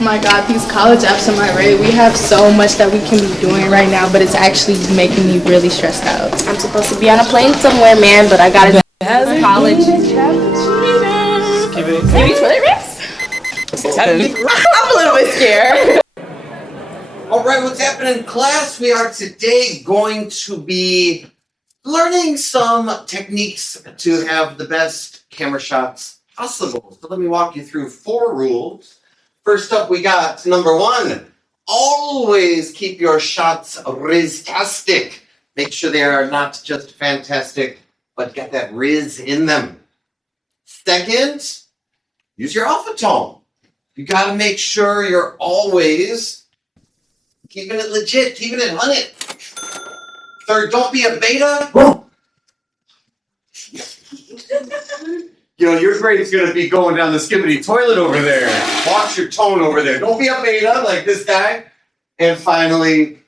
Oh my God, these college apps, am I right? We have so much that we can be doing right now, but it's actually making me really stressed out. I'm supposed to be on a plane somewhere, man, but I gotta do college. Give me toilet rips? I'm a little bit scared. All right, what's happening in class? We are today going to be learning some techniques to have the best camera shots possible. So let me walk you through 4 rules. First up, we got number 1. Always keep your shots riz-tastic. Make sure they are not just fantastic, but get that riz in them. Second, use your alpha tone. You got to make sure you're always keeping it legit, keeping it 100. Third, don't be a beta. You know, your grade's going to be going down the skibbity toilet over there. Watch your tone over there. Don't be a beta like this guy. And finally,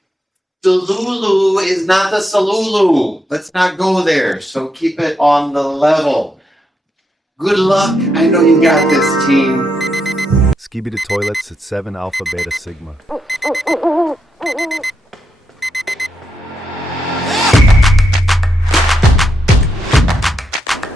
the Lulu is not the Salulu. Let's not go there. So keep it on the level. Good luck. I know you got this, team. Skibidi toilets at 7 Alpha Beta Sigma.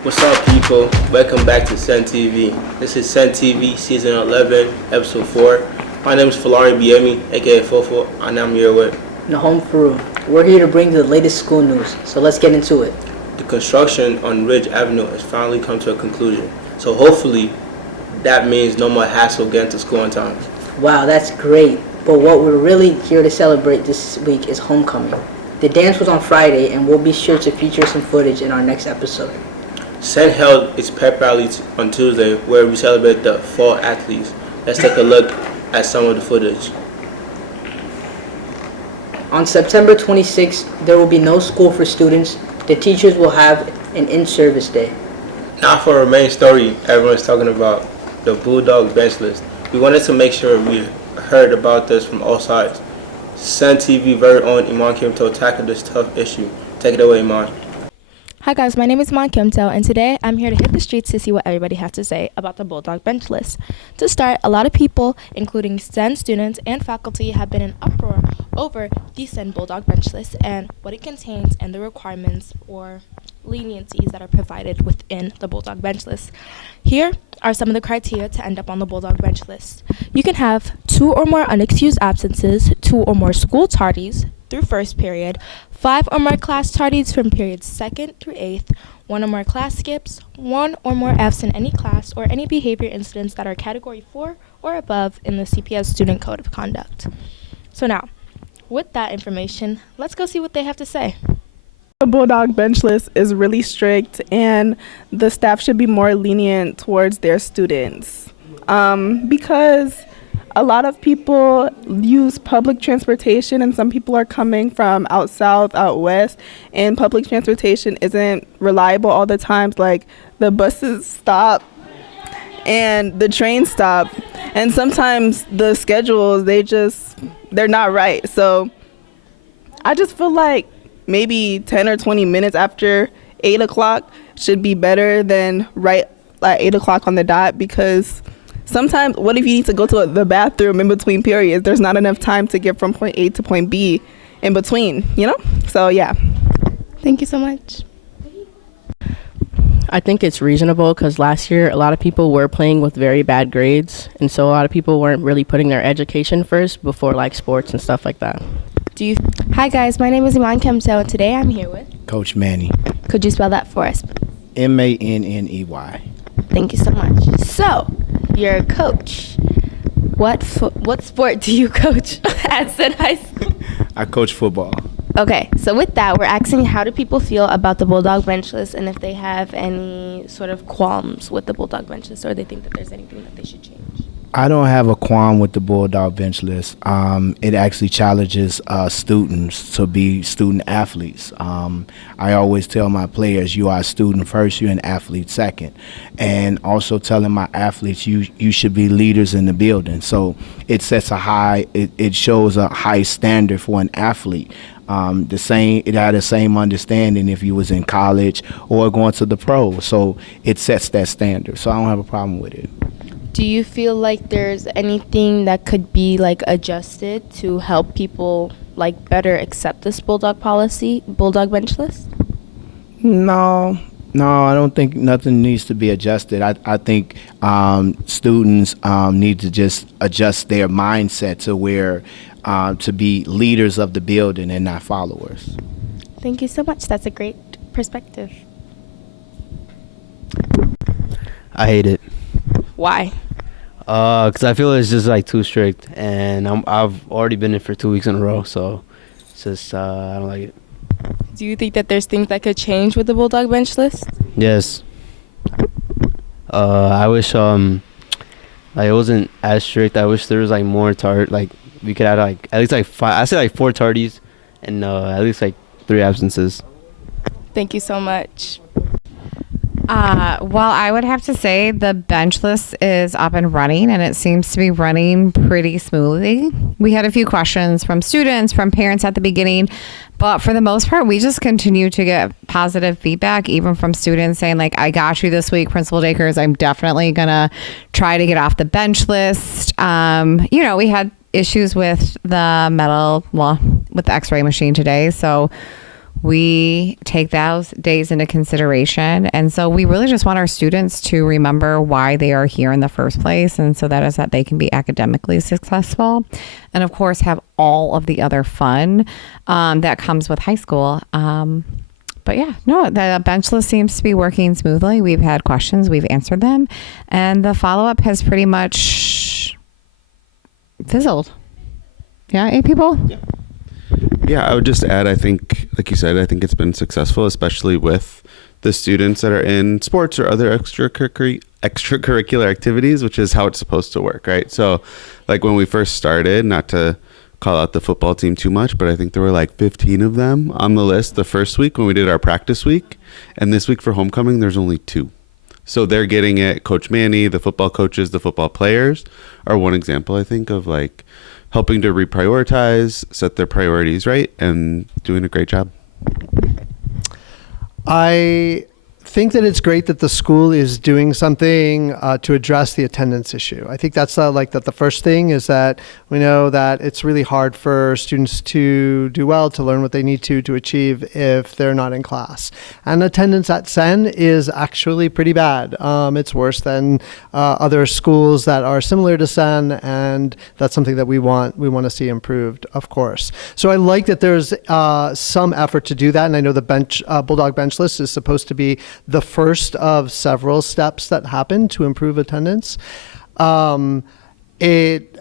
What's up, people? Welcome back to Senn TV. This is Senn TV Season 11, Episode 4. My name is Falari Biemi, aka Fofo, and I'm here with Nahom Farouk. We're here to bring you the latest school news, so let's get into it. the construction on Ridge Avenue has finally come to a conclusion. So hopefully that means no more hassle getting to school on time. Wow, that's great. But what we're really here to celebrate this week is homecoming. The dance was on Friday, and we'll be sure to feature some footage in our next episode. Senn held its pep rally on Tuesday, where we celebrate the fall athletes. Let's take a look at some of the footage. On September 26th, there will be no school for students. The teachers will have an in-service day. Now for our main story everyone's talking about, the Bulldog Bench List. We wanted to make sure we heard about this from all sides. Senn TV very own Iman Kimto tackled this tough issue. Take it away, Iman. Hi guys, my name is Mon Kimtel, and today I'm here to hit the streets to see what everybody has to say about the Bulldog Bench List. To start, a lot of people, including Senn students and faculty, have been in uproar over the Senn Bulldog Bench List and what it contains and the requirements or leniencies that are provided within the Bulldog Bench List. Here are some of the criteria to end up on the Bulldog Bench List. You can have 2 or more unexcused absences, 2 or more school tardies through first period, 5 or more class tardies from periods 2nd through 8th, 1 or more class skips, 1 or more Fs in any class, or any behavior incidents that are category 4 or above in the CPS Student Code of Conduct. So now, with that information, let's go see what they have to say. The Bulldog Bench List is really strict, and the staff should be more lenient towards their students because a lot of people use public transportation, and some people are coming from out south, out west, and public transportation isn't reliable all the times. Like, the buses stop and the trains stop, and sometimes the schedules, they're not right. So I just feel like maybe 10 or 20 minutes after 8 o'clock should be better than right at 8 o'clock on the dot, because sometimes, what if you need to go to the bathroom in between periods? There's not enough time to get from point A to point B in between, you know? So, yeah. Thank you so much. I think it's reasonable because last year a lot of people were playing with very bad grades, and so a lot of people weren't really putting their education first before like sports and stuff like that. Hi guys, my name is Iman Kemso, and today I'm here with Coach Manny. Could you spell that for us? Manney. Thank you so much. So, you're a coach. What sport do you coach at Senn High School? I coach football. Okay, so with that, we're asking how do people feel about the Bulldog Bench List, and if they have any sort of qualms with the Bulldog Bench List, or they think that there's anything that they should change. I don't have a qualm with the Bulldog Bench List. It actually challenges students to be student athletes. I always tell my players, you are a student first, you're an athlete second. And also telling my athletes, you should be leaders in the building. So it sets it shows a high standard for an athlete. It had the same understanding if you was in college or going to the pros. So it sets that standard. So I don't have a problem with it. Do you feel like there's anything that could be like adjusted to help people like better accept this Bulldog bench list? No, no, I don't think nothing needs to be adjusted. I think students need to just adjust their mindset to where to be leaders of the building and not followers. Thank you so much. That's a great perspective. I hate it. Why? Cause I feel it's just like too strict, and I've already been in for 2 weeks in a row, so it's just I don't like it. Do you think that there's things that could change with the Bulldog bench list? Yes. I wish like it wasn't as strict. I wish there was like more like we could add like at least like 5. I say like 4 tardies, and at least like 3 absences. Thank you so much. Well, I would have to say the bench list is up and running, and it seems to be running pretty smoothly. We had a few questions from students, from parents at the beginning, but for the most part, we just continue to get positive feedback, even from students saying like, I got you this week, Principal Dakers. I'm definitely going to try to get off the bench list. We had issues with with the x-ray machine today. So we take those days into consideration. And so we really just want our students to remember why they are here in the first place. And so that is that they can be academically successful and, of course, have all of the other fun that comes with high school. But yeah, no, the bench list seems to be working smoothly. We've had questions, we've answered them, and the follow-up has pretty much fizzled. Yeah, 8 people? Yeah. Yeah, I would just add, I think, like you said, I think it's been successful, especially with the students that are in sports or other extracurricular activities, which is how it's supposed to work, right? So, like when we first started, not to call out the football team too much, but I think there were like 15 of them on the list the first week when we did our practice week. And this week for homecoming, there's only 2. So they're getting it. Coach Manny, the football coaches, the football players are one example, I think, of like helping to reprioritize, set their priorities right, and doing a great job. I think that it's great that the school is doing something to address the attendance issue. I think that's the first thing is that we know that it's really hard for students to do well, to learn what they need to achieve if they're not in class. And attendance at Senn is actually pretty bad. It's worse than other schools that are similar to Senn, and that's something that we want to see improved, of course. So I like that there's some effort to do that, and I know the Bulldog bench list is supposed to be the first of several steps that happen to improve attendance. It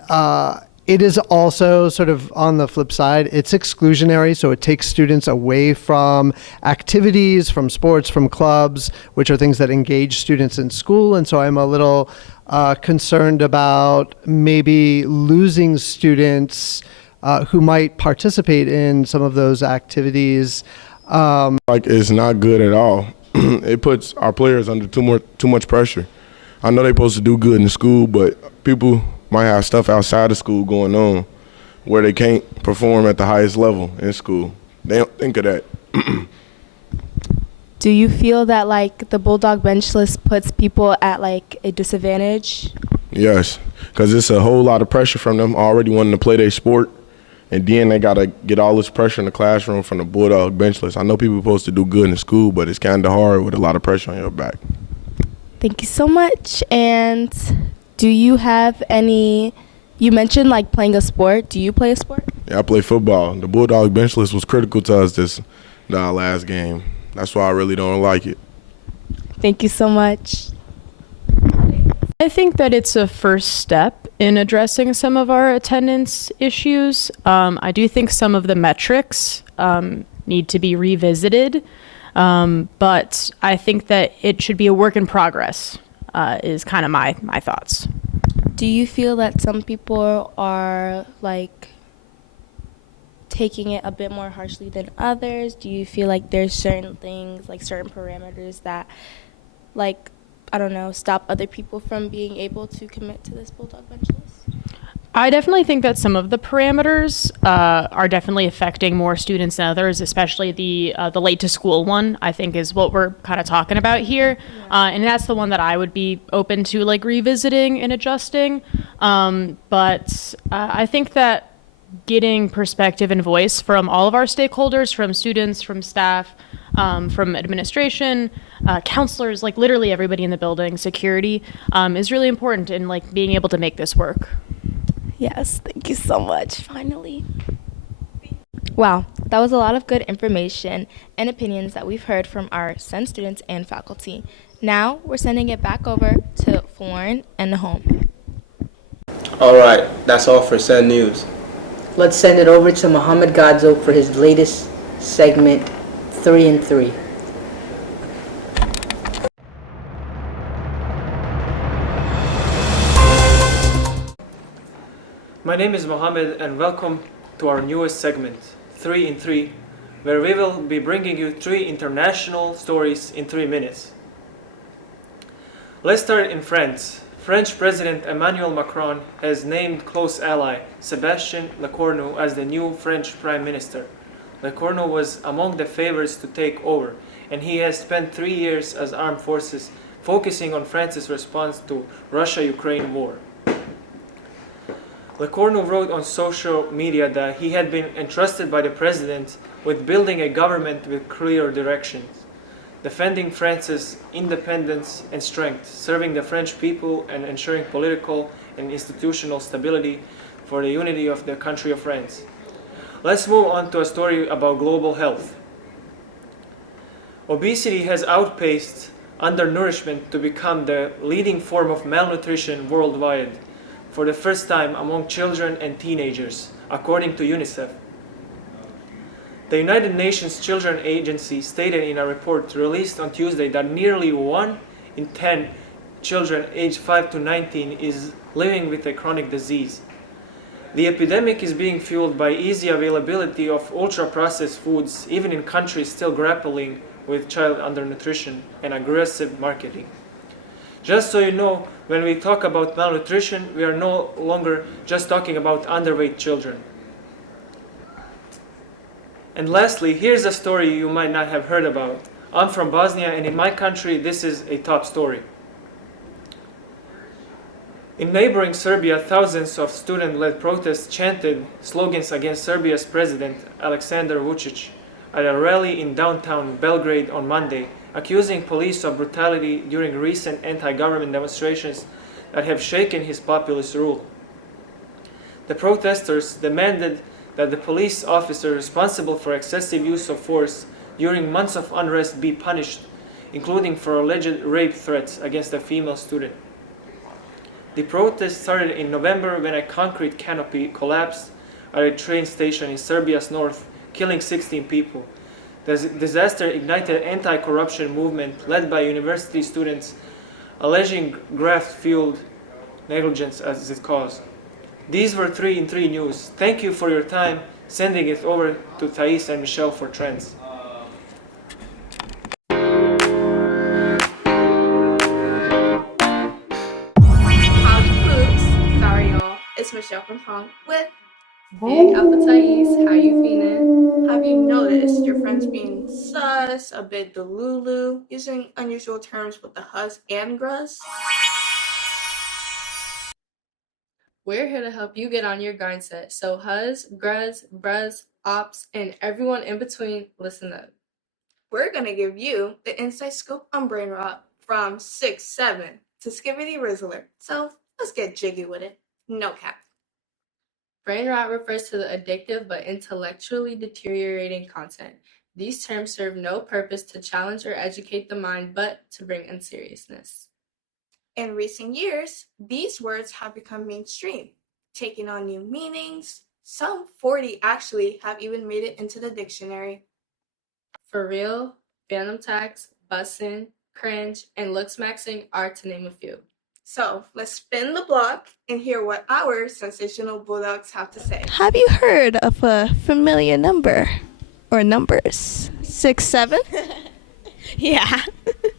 is also sort of on the flip side, it's exclusionary, so it takes students away from activities, from sports, from clubs, which are things that engage students in school. And so I'm a little concerned about maybe losing students who might participate in some of those activities. It's not good at all. It puts our players under too much pressure. I know they're supposed to do good in school, but people might have stuff outside of school going on where they can't perform at the highest level in school. They don't think of that. Do you feel that like the Bulldog bench list puts people at like a disadvantage? Yes, because it's a whole lot of pressure from them already wanting to play their sport. And then they got to get all this pressure in the classroom from the Bulldog bench list. I know people are supposed to do good in school, but it's kind of hard with a lot of pressure on your back. Thank you so much. And do you have any, you mentioned like playing a sport. Do you play a sport? Yeah, I play football. The Bulldog bench list was critical to us the last game. That's why I really don't like it. Thank you so much. I think that it's a first step in addressing some of our attendance issues. I do think some of the metrics need to be revisited, but I think that it should be a work in progress, is kind of my thoughts. Do you feel that some people are like taking it a bit more harshly than others? Do you feel like there's certain things, like certain parameters that like, I don't know, stop other people from being able to commit to this Bulldog bench list? I definitely think that some of the parameters are definitely affecting more students than others, especially the late to school one, I think is what we're kind of talking about here. And that's the one that I would be open to like revisiting and adjusting. But I think that getting perspective and voice from all of our stakeholders, from students, from staff, from administration, counselors, like literally everybody in the building, security, is really important in like being able to make this work. Yes, thank you so much, finally. Wow, that was a lot of good information and opinions that we've heard from our Senn students and faculty. Now, we're sending it back over to Florin and Nahom. All right, that's all for Senn News. Let's send it over to Mohammed Gadzo for his latest segment, 3 and 3. My name is Mohammed and welcome to our newest segment, 3 in 3, where we will be bringing you 3 international stories in 3 minutes. Let's start in France. French President Emmanuel Macron has named close ally Sébastien Lecornu as the new French Prime Minister. Lecornu was among the favorites to take over, and he has spent 3 years as armed forces focusing on France's response to Russia-Ukraine war. Lecornu wrote on social media that he had been entrusted by the president with building a government with clear directions, defending France's independence and strength, serving the French people and ensuring political and institutional stability for the unity of the country of France. Let's move on to a story about global health. Obesity has outpaced undernourishment to become the leading form of malnutrition worldwide for the first time among children and teenagers, according to UNICEF. The United Nations Children Agency stated in a report released on Tuesday that nearly 1 in 10 children aged 5 to 19 is living with a chronic disease. The epidemic is being fueled by easy availability of ultra-processed foods, even in countries still grappling with child undernutrition and aggressive marketing. Just so you know, when we talk about malnutrition, we are no longer just talking about underweight children. And lastly, here's a story you might not have heard about. I'm from Bosnia, and in my country, this is a top story. In neighboring Serbia, thousands of student-led protests chanted slogans against Serbia's president, Aleksandar Vučić, at a rally in downtown Belgrade on Monday, accusing police of brutality during recent anti-government demonstrations that have shaken his populist rule. The protesters demanded that the police officer responsible for excessive use of force during months of unrest be punished, including for alleged rape threats against a female student. The protest started in November when a concrete canopy collapsed at a train station in Serbia's north, killing 16 people. The disaster ignited an anti-corruption movement led by university students, alleging graft-fueled negligence as its cause. These were 3 in 3 news. Thank you for your time. Sending it over to Thais and Michelle for trends. Howdy folks. Sorry y'all. It's Michelle from home with Big Alpha Thais. How you feeling? Have you noticed your friends being sus, a bit delulu, using unusual terms with the hus and gruz? We're here to help you get on your grind set. So hus, gruz, bruz, ops, and everyone in between, listen up. We're going to give you the inside scoop on brain rot from 6'7" to Skibbity Rizzler. So let's get jiggy with it. No cap. Brain rot refers to the addictive but intellectually deteriorating content. These terms serve no purpose to challenge or educate the mind, but to bring unseriousness. In recent years, these words have become mainstream, taking on new meanings. Some 40 actually have even made it into the dictionary. For real, phantom tax, bussin', cringe, and looks maxing are to name a few. So let's spin the block and hear what our sensational Bulldogs have to say. Have you heard of a familiar number or numbers? 6'7"? Yeah.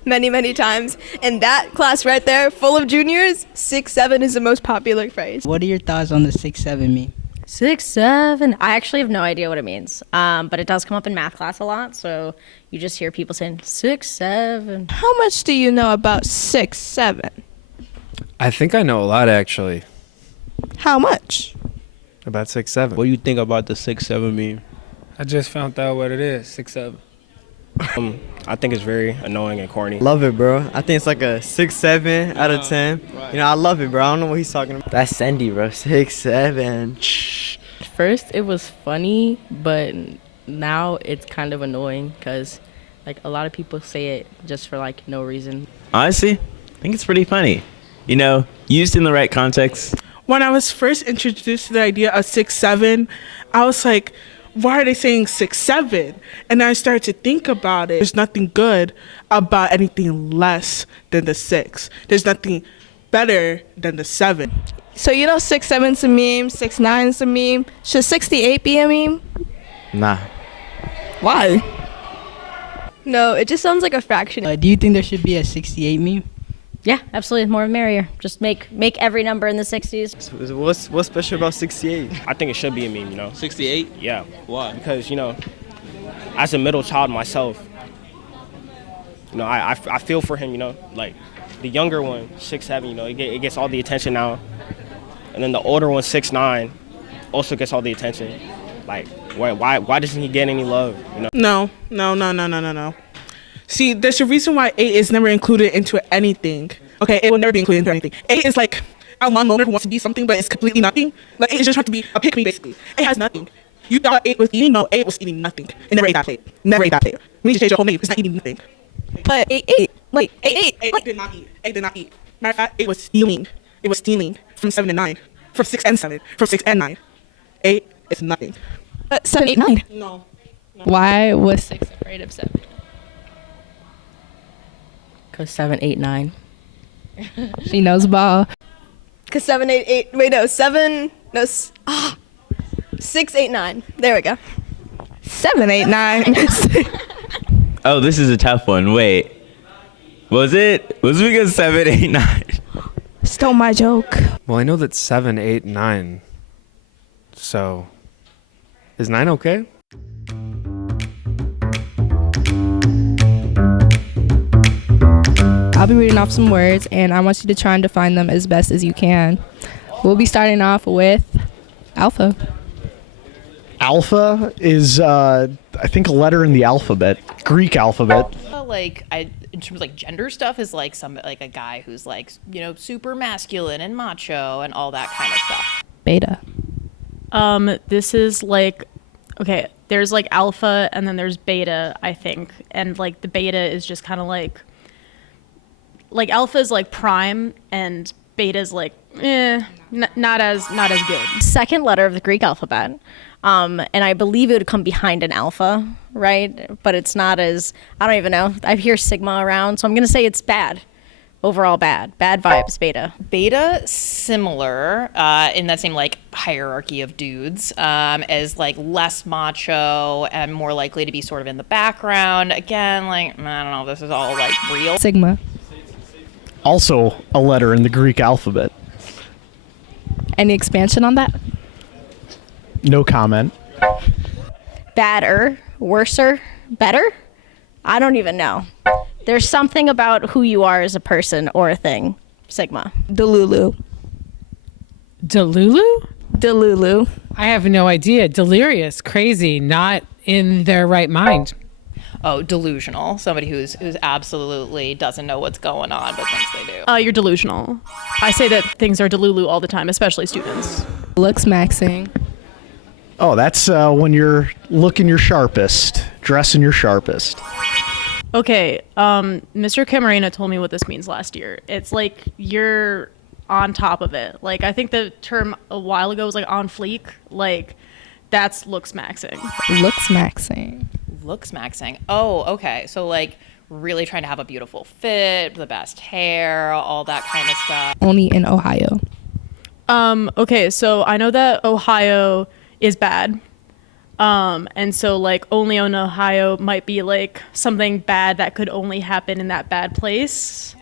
many times. And that class right there, full of juniors, 6'7" is the most popular phrase. What are your thoughts on the 6'7" meme? 6'7". I actually have no idea what it means, but it does come up in math class a lot. So you just hear people saying 6'7". How much do you know about 6'7"? I think I know a lot, actually, How much? about 6'7". What do you think about the 6'7" meme? I just found out what it is. 6'7". I think it's very annoying and corny. Love it, bro. I think it's like a 6-7 out of 10. You know, I love it, bro. I don't know what he's talking about. That's Sandy, bro. 6-7. At first, it was funny, but now it's kind of annoying because, like, a lot of people say it just for, like, no reason. Honestly, I think it's pretty funny. You know, used in the right context. When I was first introduced to the idea of 6'7", I was like, why are they saying 6'7"? And I started to think about it. There's nothing good about anything less than the 6. There's nothing better than the 7. So you know 6'7"'s a meme, 6'9"'s a meme. Should 68 be a meme? Nah. Why? No, it just sounds like a fraction. Do you think there should be a 68 meme? Yeah, absolutely. More the merrier. Just make every number in the 60s. What's special about 68? I think it should be a meme, you know. 68? Yeah. Why? Because, you know, as a middle child myself, you know, I feel for him, you know. Like, the younger one, 6'7", you know, it gets all the attention now. And then the older one, 6'9", also gets all the attention. Like, why doesn't he get any love, you know? No. See, there's a reason why 8 is never included into anything. Okay, it will never be included into anything. 8 is like a one loner who wants to be something, but it's completely nothing. Like, 8 is just trying to be a pick me, basically. 8 has nothing. You thought 8 was eating? No, 8 was eating nothing. It never ate that plate. Never ate that plate. We need to change your whole name. It's not eating nothing. But 8. Wait, 8. 8 did not eat. 8 did not eat. Matter of fact, 8 was stealing. It was stealing from 7 and 9. From 6 and 7. From 6 and 9. 8 is nothing. 7, 8, 9. No. Why was 6 afraid of 7? Because 7, 8, 9. She knows ball. Because 7, 8, 8. Wait, no. 7. No. 6, 8, 9. There we go. 7, 8, 9. Oh, this is a tough one. Wait. Was it because 7, 8, 9? Stole my joke. Well, I know that 7, 8, 9. So, is 9 okay? I'll be reading off some words, and I want you to try and define them as best as you can. We'll be starting off with alpha. Alpha is, I think, a letter in the alphabet, Greek alphabet. In terms of like gender stuff, is like a guy who's like, you know, super masculine and macho and all that kind of stuff. Beta. This is like, okay, there's like alpha and then there's beta, I think, and like the beta is just kind of like alpha is like prime and beta is like not as good. Second letter of the Greek alphabet. And I believe it would come behind an alpha, right? But it's not as, I don't even know. I hear sigma around, so I'm going to say it's bad. Overall bad. Bad vibes, beta. Beta, similar in that same like hierarchy of dudes, as like less macho and more likely to be sort of in the background. Again, like, I don't know, this is all like real. Sigma. Also a letter in the Greek alphabet. Any expansion on that? No comment. Badder, worser, better? I don't even know. There's something about who you are as a person or a thing. Sigma. Delulu. Delulu? Delulu. I have no idea. Delirious, crazy, not in their right mind. Oh, delusional. Somebody who's absolutely doesn't know what's going on but thinks they do. You're delusional. I say that things are delulu all the time, especially students. Looks maxing. Oh, that's when you're looking your sharpest, dressing your sharpest. Okay, Mr. Camarena told me what this means last year. It's like you're on top of it. Like, I think the term a while ago was like on fleek. Like, that's looks maxing. Looks maxing. Looks maxing. Oh, okay. So like really trying to have a beautiful fit, the best hair, all that kind of stuff. Only in Ohio. Okay, so I know that Ohio is bad. And so like Only in Ohio might be like something bad that could only happen in that bad place.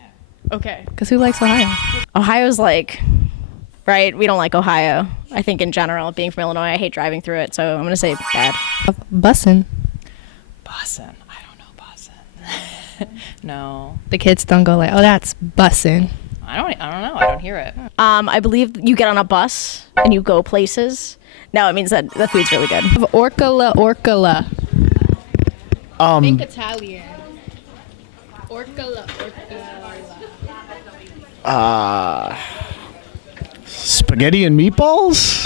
Okay. Because who likes Ohio? Ohio's like, right? We don't like Ohio. I think in general, being from Illinois, I hate driving through it. So I'm gonna say bad. Bussin'. Bussin'. I don't know bussin'. No. The kids don't go like, oh, that's bussin'. I don't know. I don't hear it. I believe you get on a bus and you go places. No, it means that the food's really good. Orcala. Think Italian. Orcala. Spaghetti and meatballs?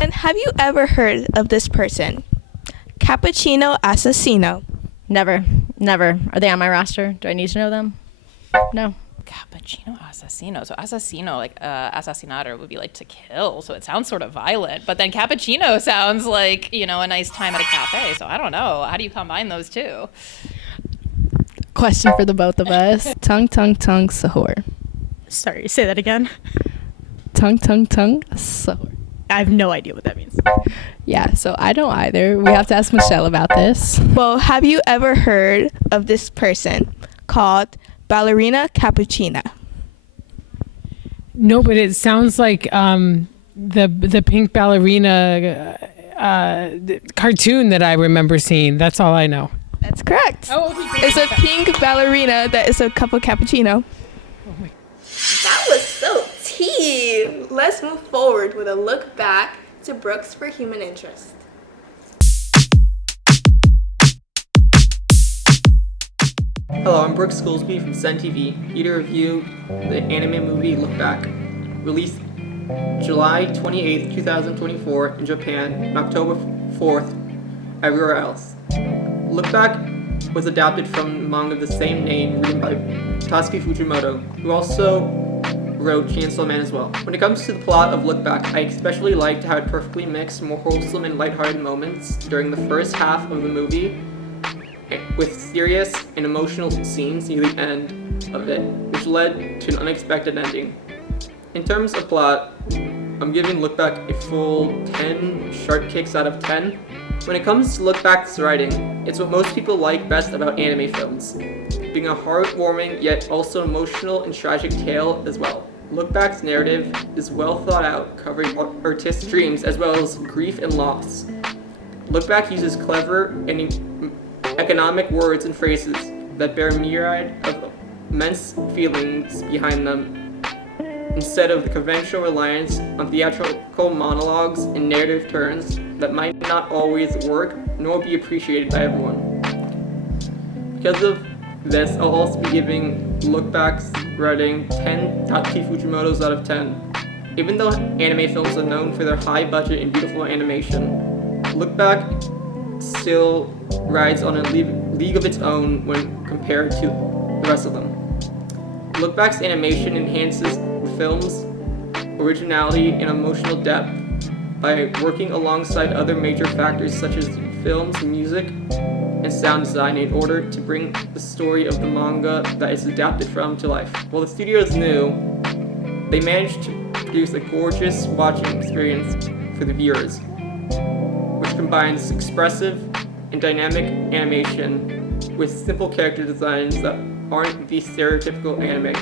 And have you ever heard of this person? Cappuccino Assassino. Never. Are they on my roster? Do I need to know them? No. Cappuccino assassino. So assassino, like assassinato would be like to kill. So it sounds sort of violent. But then cappuccino sounds like, a nice time at a cafe. So I don't know. How do you combine those two? Question for the both of us. Tongue, sahur. Sorry, say that again. Tongue, sahur. I have no idea what that means. Yeah, so I don't either. We have to ask Michelle about this. Well, have you ever heard of this person called Ballerina Cappuccina? No, but it sounds like the pink ballerina cartoon that I remember seeing. That's all I know. That's correct. It's a pink ballerina that is a cup of cappuccino. That was so tea. Let's move forward with a look back to Brooks for Human Interest. Hello, I'm Brooks Goolsby from Senn TV, here to review the anime movie Look Back, released July 28th, 2024 in Japan and October 4th everywhere else. Look Back was adapted from the manga of the same name written by Tatsuki Fujimoto, who also wrote Chainsaw Man as well. When it comes to the plot of Look Back, I especially liked how it perfectly mixed more wholesome and lighthearted moments during the first half of the movie with serious and emotional scenes near the end of it, which led to an unexpected ending. In terms of plot, I'm giving Look Back a full 10 sharp kicks out of 10. When it comes to Look Back's writing, it's what most people like best about anime films, being a heartwarming yet also emotional and tragic tale as well. Look Back's narrative is well thought out, covering artists' dreams as well as grief and loss. Look Back uses clever and economic words and phrases that bear a myriad of immense feelings behind them, instead of the conventional reliance on theatrical monologues and narrative turns that might not always work nor be appreciated by everyone. Because of this, I'll also be giving Look Back's writing 10 Tatsuki Fujimotos out of 10. Even though anime films are known for their high budget and beautiful animation, Look Back still rides on a league of its own when compared to the rest of them. Look Back's animation enhances the film's originality and emotional depth by working alongside other major factors such as film's music and sound design in order to bring the story of the manga that it's adapted from to life. While the studio is new, they managed to produce a gorgeous watching experience for the viewers, which combines expressive and dynamic animation with simple character designs that aren't the stereotypical anime.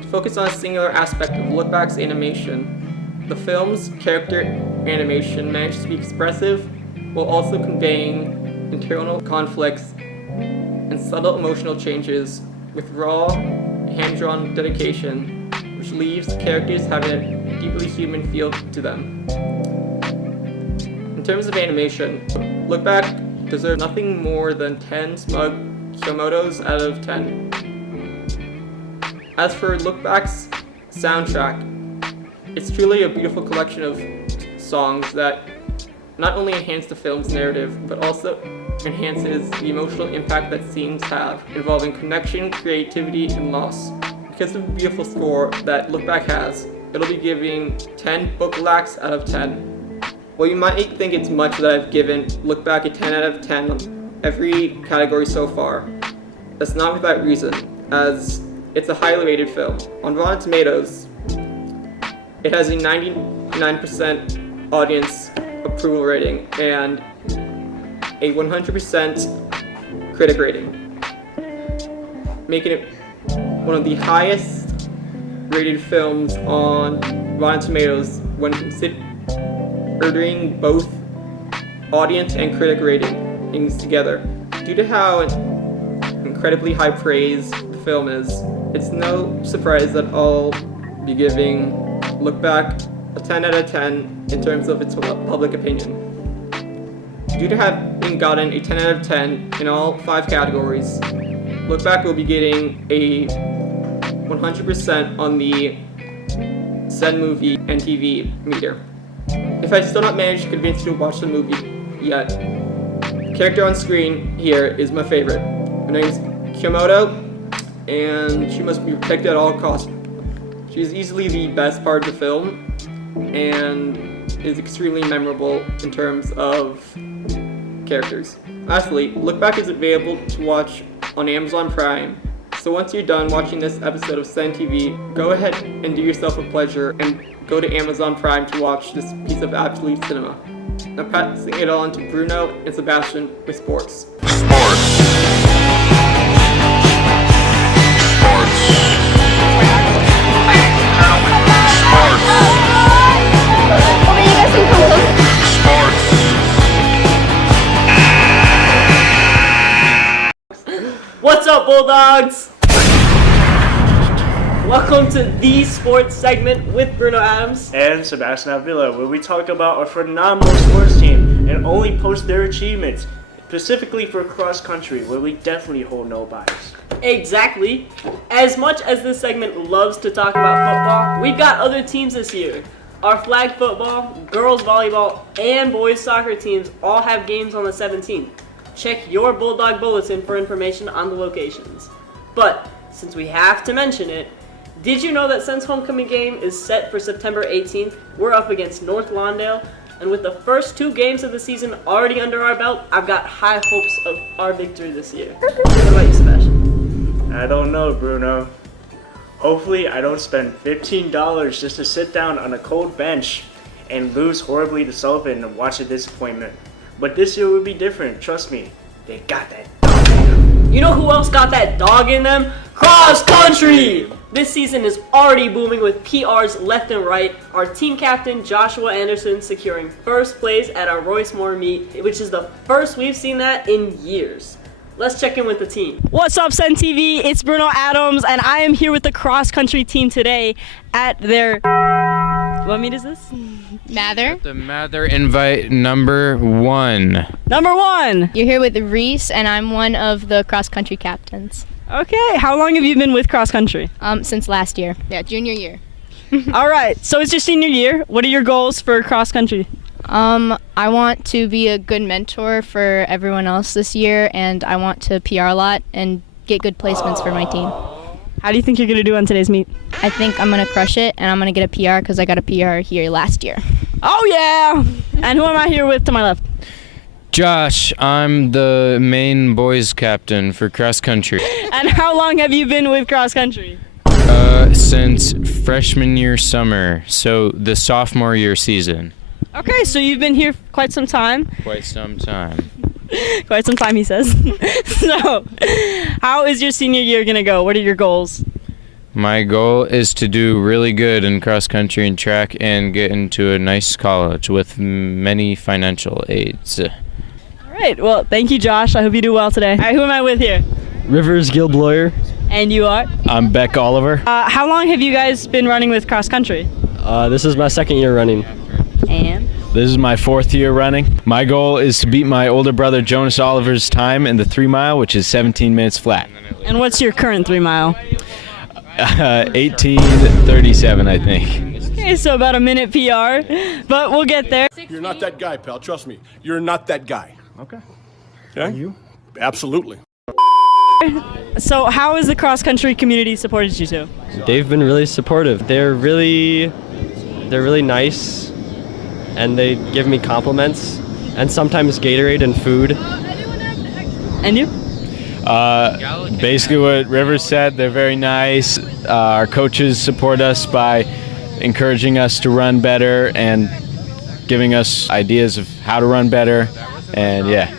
To focus on a singular aspect of Look Back's animation, the film's character animation managed to be expressive while also conveying internal conflicts and subtle emotional changes with raw, hand-drawn dedication, which leaves the characters having a deeply human feel to them. In terms of animation, Look Back deserves nothing more than 10 smug Kyomotos out of 10. As for Look Back's soundtrack, it's truly a beautiful collection of songs that not only enhance the film's narrative, but also enhances the emotional impact that scenes have, involving connection, creativity, and loss. Because of the beautiful score that Look Back has, it'll be giving 10 book lacks out of 10. While you might think it's much that I've given Look Back a 10 out of 10 on every category so far, that's not without reason, as it's a highly rated film. On Rotten Tomatoes, it has a 99% audience approval rating and a 100% critic rating, making it one of the highest rated films on Rotten Tomatoes when considering both audience and critic ratings together. Due to how incredibly high praise the film is, it's no surprise that I'll be giving Look Back a 10 out of 10 in terms of its public opinion. Due to having gotten a 10 out of 10 in all 5 categories, Look Back will be getting a 100% on the Senn movie and TV meter. If I still not managed to convince you to watch the movie yet, the character on screen here is my favorite. Her name's Kyomoto, and she must be protected at all costs. She's easily the best part of the film, and is extremely memorable in terms of characters. Lastly, Look Back is available to watch on Amazon Prime, so once you're done watching this episode of Senn TV, go ahead and do yourself a pleasure and go to Amazon Prime to watch this piece of absolute cinema. Now passing it on to Bruno and Sebastian with sports. What's up, Bulldogs? Welcome to the sports segment with Bruno Adams and Sebastian Avila, where we talk about our phenomenal sports team and only post their achievements, specifically for cross country, where we definitely hold no bias. Exactly. As much as this segment loves to talk about football, we've got other teams this year. Our flag football, girls volleyball, and boys soccer teams all have games on the 17th. Check your Bulldog Bulletin for information on the locations. But, since we have to mention it, did you know that Senn's homecoming game is set for September 18th? We're up against North Lawndale, and with the first 2 games of the season already under our belt, I've got high hopes of our victory this year. What about you, Sebastian? I don't know, Bruno. Hopefully I don't spend $15 just to sit down on a cold bench and lose horribly to Sullivan and watch a disappointment. But this year will be different, trust me. They got that dog in them. You know who else got that dog in them? Cross country! This season is already booming with PRs left and right. Our team captain, Joshua Anderson, securing first place at our Royce Moore meet, which is the first we've seen that in years. Let's check in with the team. What's up, Senn TV? It's Bruno Adams, and I am here with the cross country team today at their... What meet is this? Mather. The Mather invite number 1. Number 1! You're here with Reese, and I'm one of the cross country captains. Okay, how long have you been with cross country? Since last year. Yeah, junior year. All right, so it's your senior year. What are your goals for cross country? I want to be a good mentor for everyone else this year, and I want to PR a lot and get good placements for my team. How do you think you're going to do on today's meet? I think I'm going to crush it, and I'm going to get a PR because I got a PR here last year. Oh, yeah! And who am I here with to my left? Josh, I'm the main boys captain for cross country. And how long have you been with cross country? Since freshman year summer, so the sophomore year season. Okay, so you've been here quite some time. Quite some time. Quite some time, he says. So, how is your senior year going to go? What are your goals? My goal is to do really good in cross country and track and get into a nice college with many financial aids. All right, well, thank you, Josh. I hope you do well today. All right, who am I with here? Rivers Gilbloyer. And you are? I'm Beck Oliver. How long have you guys been running with cross country? This is my 2nd year running. And? This is my 4th year running. My goal is to beat my older brother Jonas Oliver's time in the 3 mile, which is 17 minutes flat. And what's your current 3 mile? 18:37, I think. Okay, so about a minute PR, but we'll get there. You're not that guy, pal. Trust me. You're not that guy. Okay. Okay? You? Absolutely. So how has the cross country community supported you two? They've been really supportive. They're really nice, and they give me compliments, and sometimes Gatorade and food. And you? Basically what Rivers said, they're very nice. Our coaches support us by encouraging us to run better, and giving us ideas of how to run better, and yeah.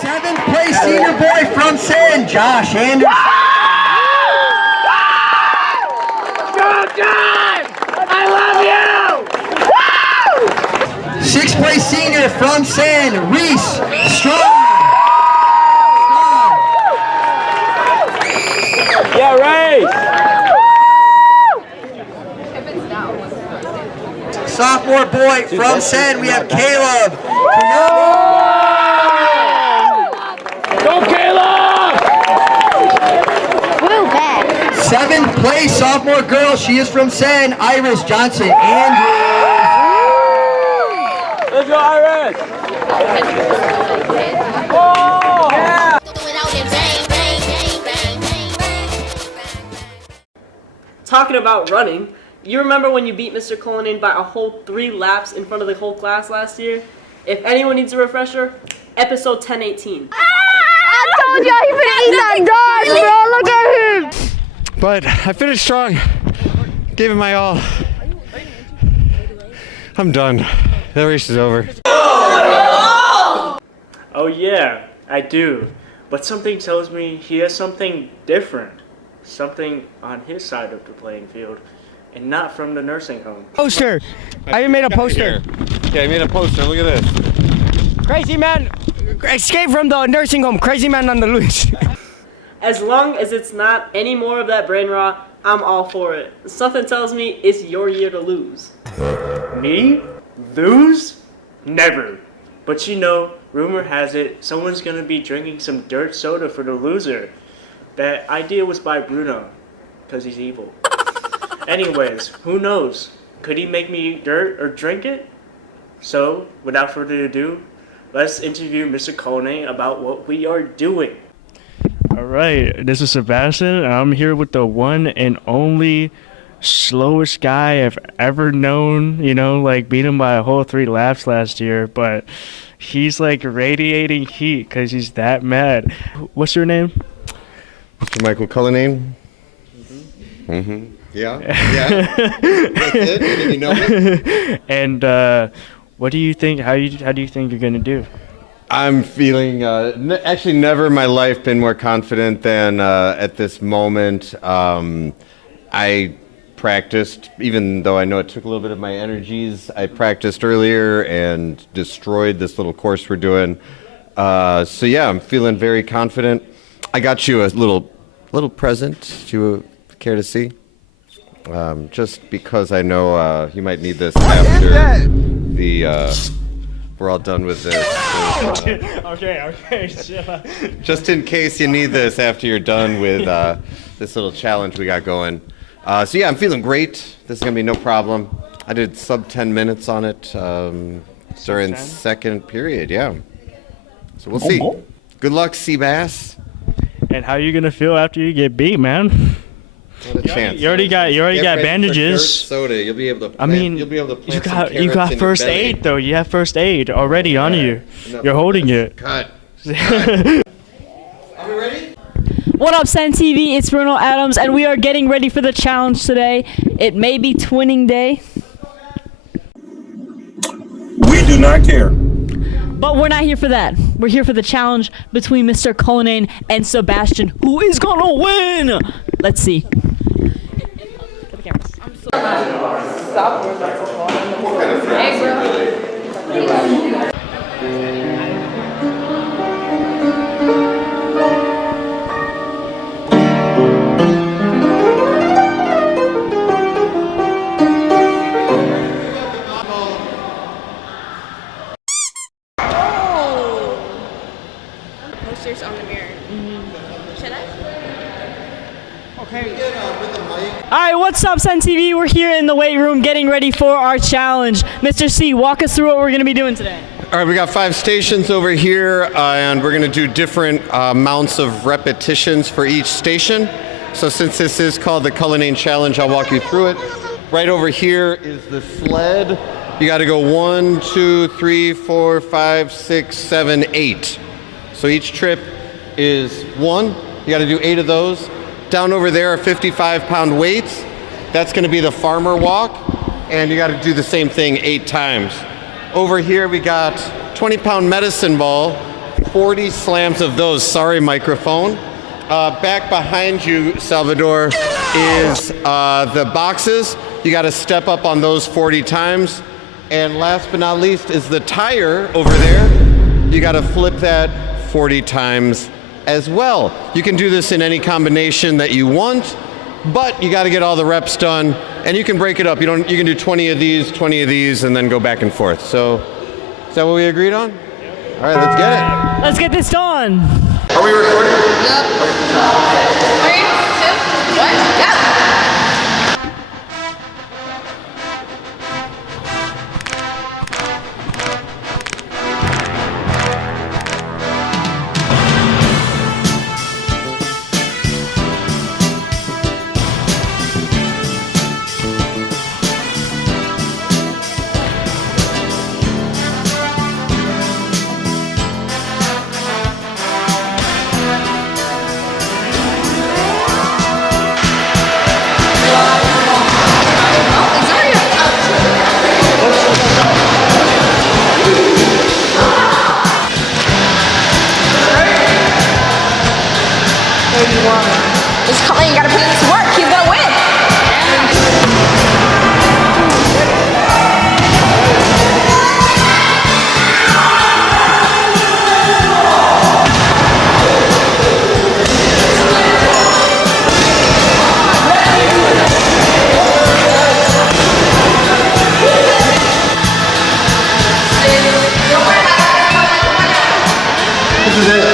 7th place senior boy from Senn, Josh Anderson. Go, John! I love you! 6th place senior from Senn, Reese Strong. Yeah, Ray! Sophomore boy from Senn, we have Caleb. Go, Caleb! 7th place sophomore girl, she is from Senn, Iris Johnson. Let's go, Iris! Oh! Yeah! Talking about running, you remember when you beat Mr. Cullinane by a whole 3 laps in front of the whole class last year? If anyone needs a refresher, episode 1018. I told you he finna eat that dog, bro! Look at him! But I finished strong. Gave it my all. I'm done. The race is over. Oh yeah, I do. But something tells me he has something different. Something on his side of the playing field. And not from the nursing home. Poster! I even made a poster. Yeah, I made a poster. Look at this. Crazy man escaped from the nursing home. Crazy man on the loose. As long as it's not any more of that brain rot, I'm all for it. Something tells me it's your year to lose. Me? Lose? Never. But you know, rumor has it someone's gonna be drinking some dirt soda for the loser. That idea was by Bruno, because he's evil. Anyways, who knows? Could he make me dirt or drink it? So, without further ado, let's interview Mr. Cullinane about what we are doing. All right, this is Sebastian, and I'm here with the one and only slowest guy I've ever known. You know, like beat him by a whole 3 laps last year, but he's like radiating heat because he's that mad. What's your name? Mr. Michael Cullinane. Mm-hmm. Yeah. That's it. Didn't you know me? And what do you think? How do you think you're gonna do? I'm feeling actually never in my life been more confident than at this moment. I practiced, even though I know it took a little bit of my energies. I practiced earlier and destroyed this little course we're doing. So yeah, I'm feeling very confident. I got you a little present. Do you care to see? Just because I know you might need this after we're all done with this. Okay. Just in case you need this after you're done with this little challenge we got going. So yeah, I'm feeling great. This is gonna be no problem. I did sub 10 minutes on it during second period. Yeah. So we'll see. Good luck, Seabass. And how are you gonna feel after you get beat, man? What a chance. You already got bandages. Soda. You'll be able to. You'll be able to plant you got first aid though. You have first aid already on you. You're holding it. Cut. Are we ready? What up, Senn TV? It's Bruno Adams, and we are getting ready for the challenge today. It may be twinning day. We do not care. But we're not here for that. We're here for the challenge between Mr. Cullinane and Sebastian. Who is gonna win? Let's see. Posters on the mirror. Should I? All right, what's up, Senn TV? We're here in the weight room getting ready for our challenge. Mr. C, walk us through what we're gonna be doing today. All right, we got 5 stations over here, and we're gonna do different amounts of repetitions for each station. So since this is called the Cullinane Challenge, I'll walk you through it. Right over here is the sled. You gotta go 1, 2, 3, 4, 5, 6, 7, 8. So each trip is 1. You gotta do 8 of those. Down over there are 55-pound weights. That's gonna be the farmer walk. And you gotta do the same thing 8 times. Over here we got 20-pound medicine ball, 40 slams of those. Sorry, microphone. Back behind you, Salvador, is the boxes. You got to step up on those 40 times. And last but not least is the tire over there. You got to flip that 40 times as well. You can do this in any combination that you want, but you got to get all the reps done, and you can break it up. You can do 20 of these, and then go back and forth. So, is that what we agreed on? All right, let's get it. Let's get this done. Are we recording? Yep. 3, 2, 1, go! Just Cullinane, you gotta put in this work. He's gonna win. This is it.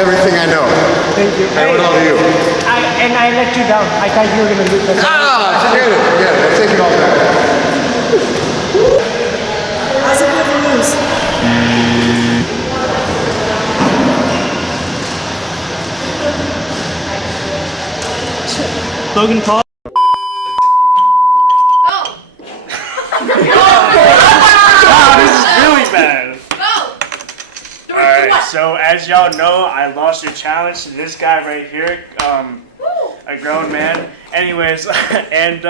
Everything I know. Thank you. Hey, what all do you? I let you down. I thought you were going to lose. Forget it. Let's take it all back. How's it feel to lose? Logan Paul. This is really bad. Alright, so as y'all know, I lost your challenge to this guy right here, a grown man. Anyways, and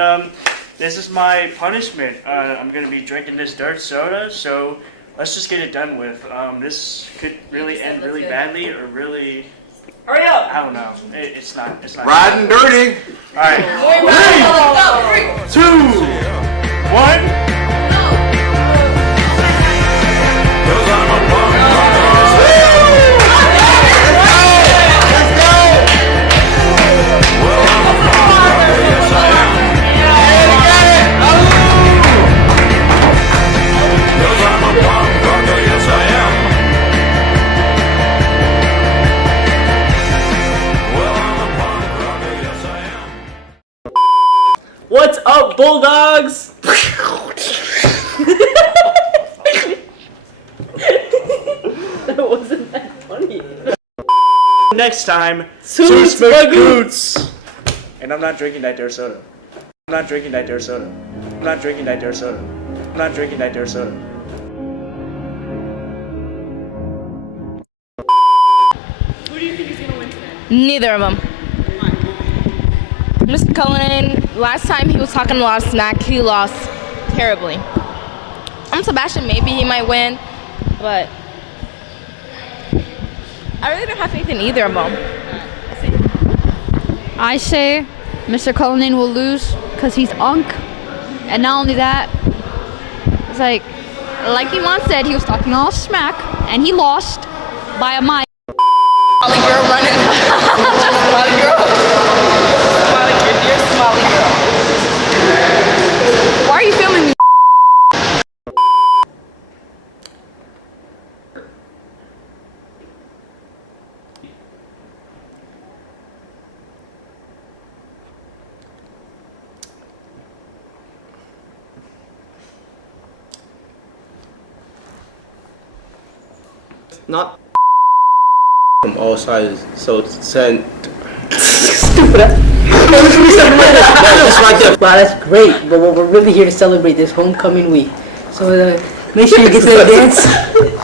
this is my punishment. I'm gonna be drinking this dirt soda, so let's just get it done with. This could really end really badly or really... Hurry up! I don't know. It's not. Riding dirty. Alright. 3, 2, 1. What's up, Bulldogs? That wasn't that funny. Next time, Suits Magoots! And I'm not drinking that dirt soda. I'm not drinking that dirt soda. I'm not drinking that dirt soda. I'm not drinking that dirt soda. Who do you think is gonna win today? Neither of them. Mr. Cullinane, last time he was talking a lot of smack, he lost terribly. Sebastian, maybe he might win, but I really don't have faith in either of them. I say Mr. Cullinane will lose because he's unk. And not only that, it's like Iman said, he was talking all smack and he lost by a mile. Smiley girl running. Smiley girl. Smiley girl. Dear Smiley girl. Why are you filming me? Not from all sizes. So Senn. Stupid. Wow, that's great. But we're really here to celebrate this homecoming week. So make sure you get to the dance.